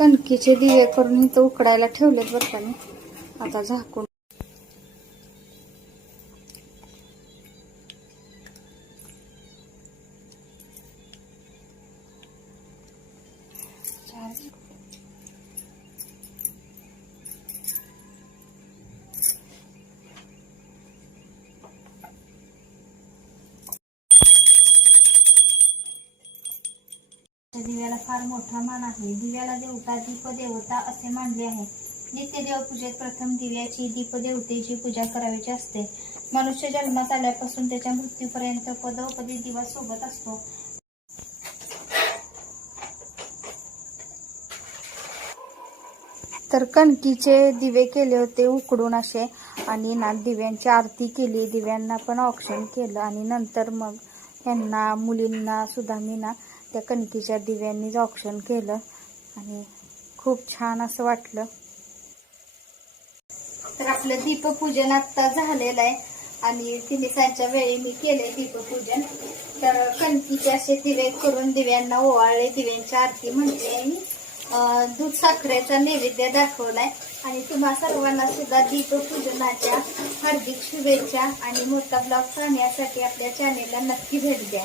कणकीचे दिवे करून इथं उकडायला ठेवलेत बघा मी. आता झाकून दिव्याला फार मोठा मान आहे. दिव्याला देवता दीपदेवता असे मानले आहे. नित्य देवपूजेत प्रथम दिव्याची दीपदेवतेची पूजा करायची असते. मनुष्य जन्मात आल्यापासून त्याच्या मृत्यूपर्यंत पदोपदी दिवा सोबत असतो. तर कणकीचे दिवे केले होते उकडून असे, आणि ना दिव्यांची आरती केली, दिव्यांना पण औक्षण केलं, आणि नंतर मग ह्यांना मुलींना सुद्धा मी ना त्या कणकीच्या दिव्यांनीच औक्षण केलं आणि खूप छान असं वाटलं. तर आपलं दीपपूजन आता झालेलं आहे आणि तिन्हीसांच्या वेळी मी केले दीपपूजन. तर कणकीचे असे दिवे करून दिव्यांना ओवाळले, दिव्यांची आरती म्हटली, दूध साखरेचा नैवेद्य दाखवलाय. आणि तुम्हा सर्वांना सुद्धा दीपपूजनाच्या हार्दिक शुभेच्छा. आणि मोठा ब्लॉग पाहण्यासाठी आपल्या चॅनेलला नक्की भेट द्या.